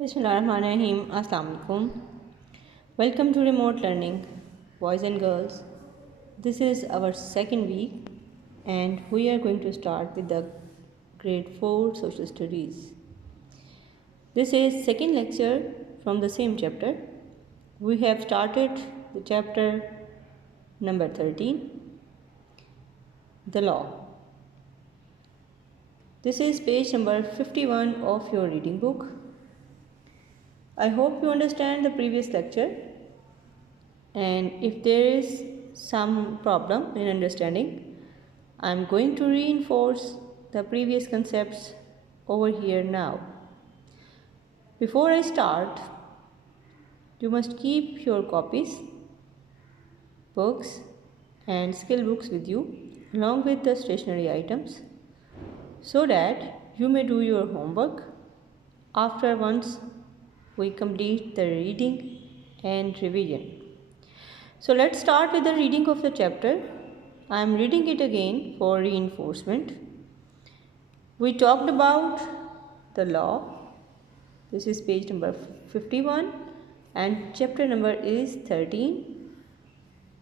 Bismillahirrahmanirrahim. Assalamu alaikum. Welcome to remote learning, boys and girls. This is our second week, and we are going to start with the grade 4 social studies. This is second lecture from the same chapter. We have started the chapter number 13, the law. This is page number 51 of your reading book. I hope you understand the previous lecture, and if there is some problem in understanding, I am going to reinforce the previous concepts over here now. Before I start, you must keep your copies, books and skill books with you along with the stationery items so that you may do your homework after once we complete the reading and revision. So let's start with the reading of the chapter. I am reading it again for reinforcement. We talked about the law. This is page number 51 and chapter number is 13,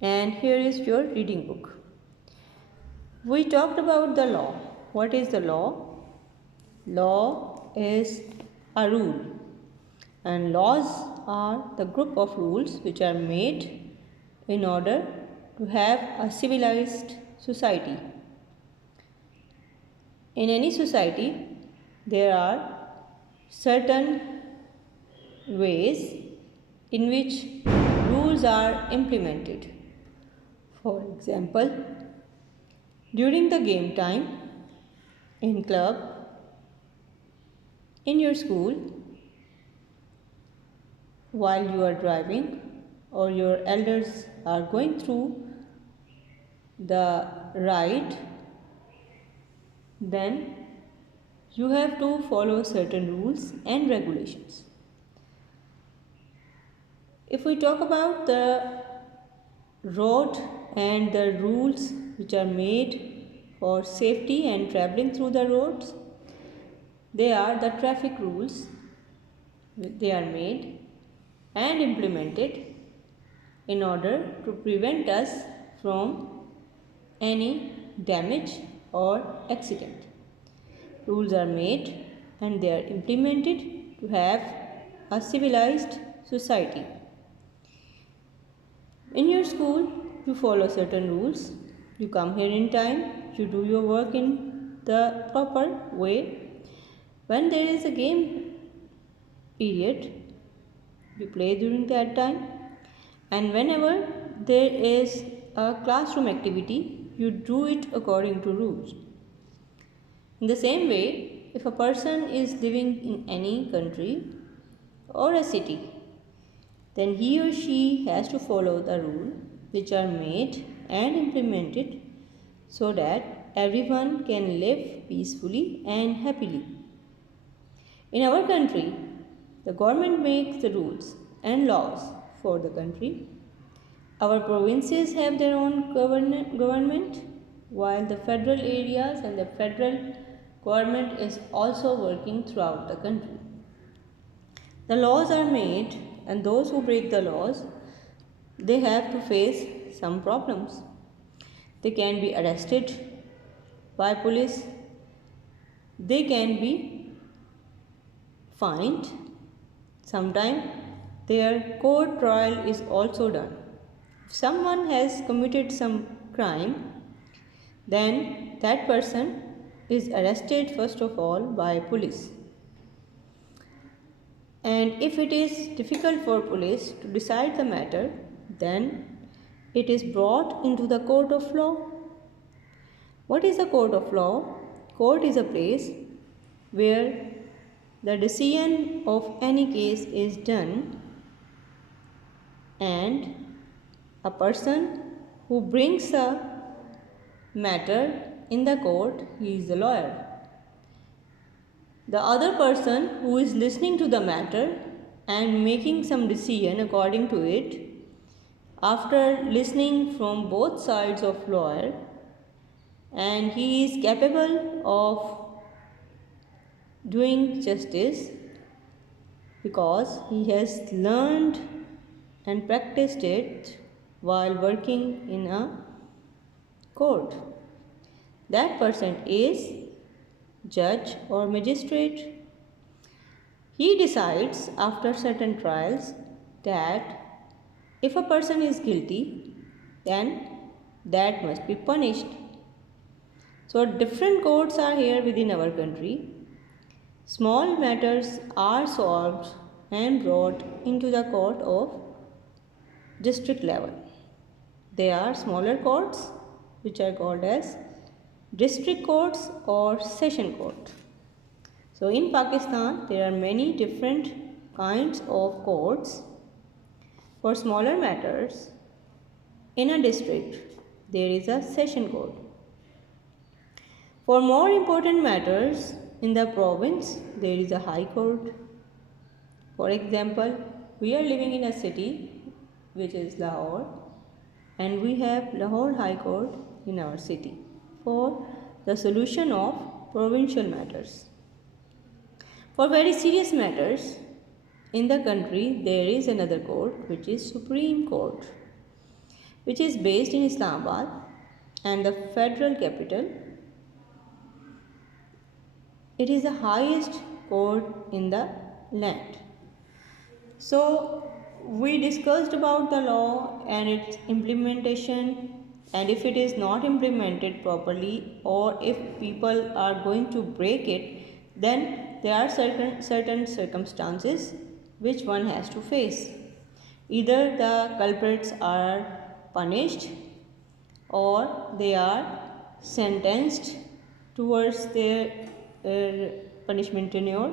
and here is your reading book. We talked about the law. What is the law? Law is a rule, and laws are the group of rules which are made in order to have a civilized society. In any society, there are certain ways in which rules are implemented. For example, during the game time, in club, in your school, while you are driving or your elders are going through the ride, then you have to follow certain rules and regulations. If we talk about the road and the rules which are made for safety and traveling through the roads, they are the traffic rules. They are made and implemented in order to prevent us from any damage or accident. Rules are made and they are implemented to have a civilized society. In your school, you follow certain rules. You come here in time, you do your work in the proper way. When there is a game period, you play during that time, and whenever there is a classroom activity, you do it according to rules. In the same way, if a person is living in any country or a city, then he or she has to follow the rules which are made and implemented so that everyone can live peacefully and happily. In our country, the government makes the rules and laws for the country. Our provinces have their own government, while the federal areas and the federal government is also working throughout the country. The laws are made, and those who break the laws, they have to face some problems. They can be arrested by police. They can be fined. Sometimes their court trial is also done. If someone has committed some crime, then that person is arrested first of all by police. And if it is difficult for police to decide the matter, then it is brought into the court of law. What is a court of law? Court is a place where the decision of any case is done, and a person who brings the matter in the court, he is the lawyer. The other person who is listening to the matter and making some decision according to it, after listening from both sides of lawyer, and he is capable of doing justice, because he has learned and practiced it while working in a court. That person is judge or magistrate. He decides after certain trials that if a person is guilty, then that must be punished. So different courts are here within our country. Small matters are solved and brought into the court of district level. They are smaller courts which are called as district courts or session court. So in Pakistan there are many different kinds of courts. For smaller matters in a district there is a session court. For more important matters in the province there is a high court. For example, we are living in a city which is Lahore, and we have Lahore High Court in our city for the solution of provincial matters. For very serious matters in the country there is another court which is Supreme Court, which is based in Islamabad and the federal capital. It is the highest court in the land. So we discussed about the law and its implementation, and if it is not implemented properly or if people are going to break it, then there are certain circumstances which one has to face. Either the culprits are punished or they are sentenced towards their punishment tenure,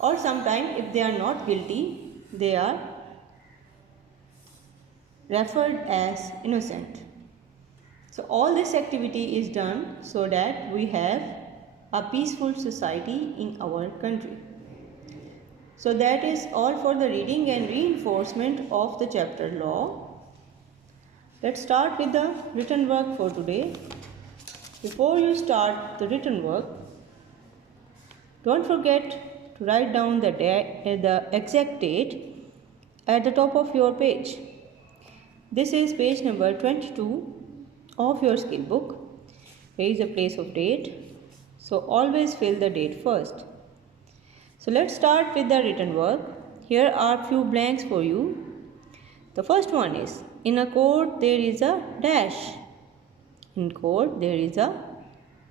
or sometimes if they are not guilty they are referred as innocent. So all this activity is done so that we have a peaceful society in our country. So that is all for the reading and reinforcement of the chapter law. Let's start with the written work for today. Before you start the written work, don't forget to write down the exact date at the top of your page. This is page number 22 of your skill book. Here is a place of date. So always fill the date first. So let's start with the written work. Here are few blanks for you. The first one is, in a court there is a dash. In court there is a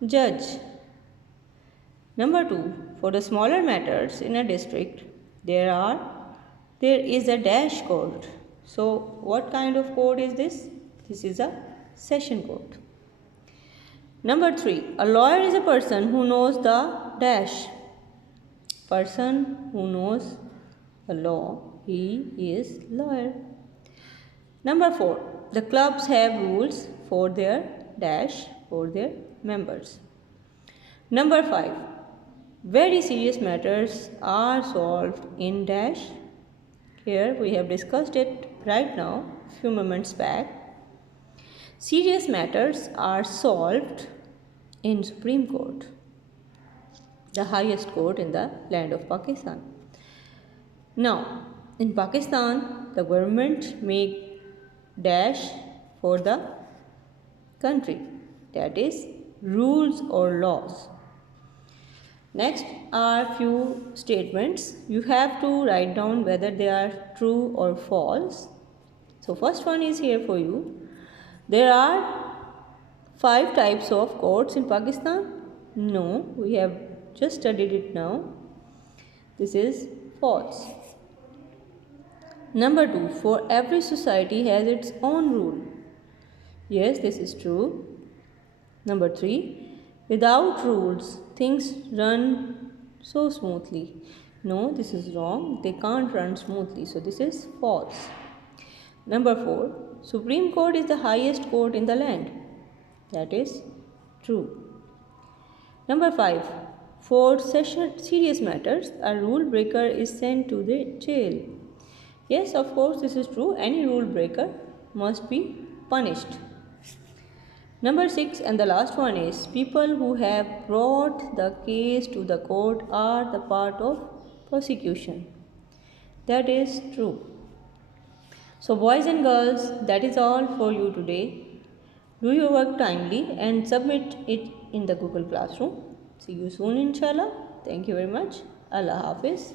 judge. Number 2, for the smaller matters in a district there is a dash court. So what kind of court is this? This is a session court. Number 3, a lawyer is a person who knows the dash. Person who knows the law, he is lawyer. Number 4, the clubs have rules for their dash, for their members. Number 5, very serious matters are solved in dash. Here we have discussed it right now, few moments back. Serious matters are solved in Supreme Court, the highest court in the land of Pakistan. Now, in Pakistan, the government make dash for the country, that is rules or laws. Next are few statements. You have to write down whether they are true or false. So first one is here for you. There are 5 types of courts in Pakistan. No, we have just studied it now. This is false. Number 2, for every society has its own rule. Yes, this is true. Number 3, without rules, things run so smoothly. No, this is wrong. They can't run smoothly. So this is false. Number 4, Supreme Court is the highest court in the land. That is true. Number 5, for serious matters, a rule breaker is sent to the jail. Yes, of course, this is true. Any rule breaker must be punished. Number 6 and the last one is, people who have brought the case to the court are the part of prosecution. that is true. So boys and girls, that is all for you today. Do your work timely and submit it in the Google Classroom. See you soon inshallah. Thank you very much. Allah Hafiz.